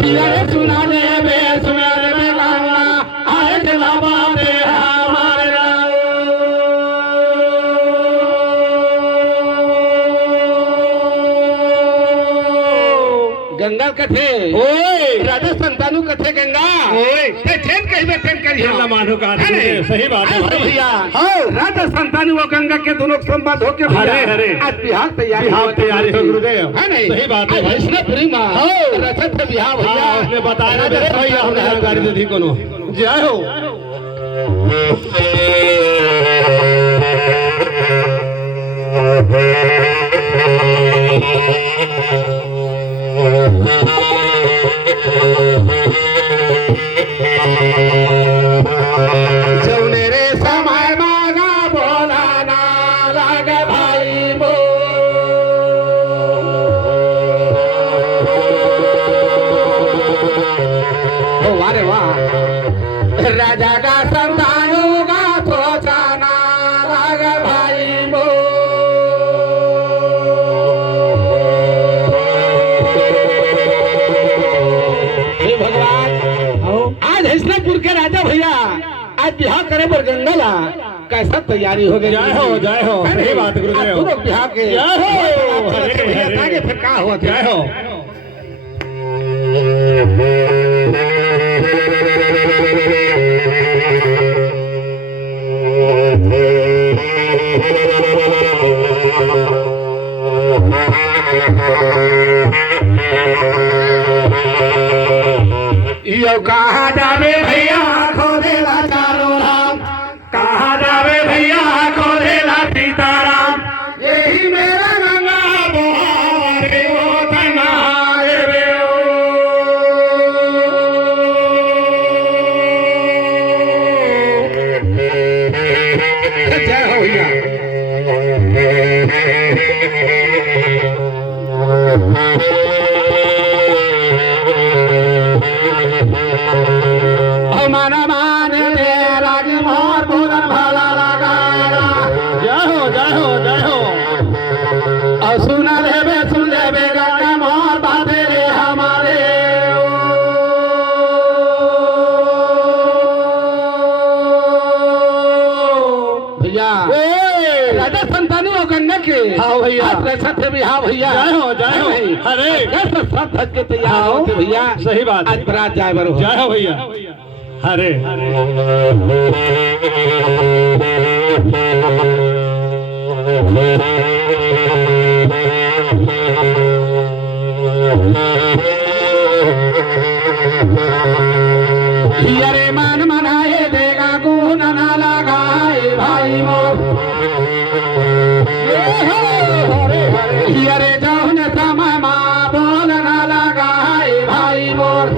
अरे सुना दे बे गंगा आए जलावा दे हमारे गंगा कथे ओए राजा संतानु कथे गंगा ओए ते चैन कही में चैन करी ना मानो का सही बात है अरे भैया हाँ राजा संतानु और गंगा के दोनों संवाद होके हरे हरे आज बिहार तैयारी बिहार तैयारी हो गुरुदेव है नहीं सही बात है वैष्णवपुरी मां हाँ। रथत बिहार भैया हाँ उसने बताया ना भैया हमने जानकारी दे दी कोनो जय हो जौने रे समय मागा बोला ना लागे भाई बो ओ वारे वाह राजा का संतानु का सोचा ना लागे भाई बो हे भगवान आज हसनापुर के राजा भैया आज बिहार करे पर गंगला कैसा तैयारी हो गई जय हो सही बात गुरुदेव तुम लोग बिहार के जय हो भैया आगे फिर क्या हुआ जय हो यो कहाँ जावे भैया खोदेला चारों राम कहाँ जावे भैया खोदेला सीताराम यही मेरा गंगा बोहारे वो तनाए रे जय हो भैया मन मान दे राग मोर भूलन भला लगा जय हो और सुन ले गंगा मोर बाते रे हमारे भैया राजा संतानु और गंगा के हाँ भैया रक्षा थे भी हाँ भैया जय हो अरे कैसे सब धज के तैयार हो के भैया सही बात आज बरात जाए बरो जय हो भैया अरे अरे मन मनाए देगा गुण ना लगाए भाई मोर अरे जाऊन समय माँ बोल ना लगाए भाई मोर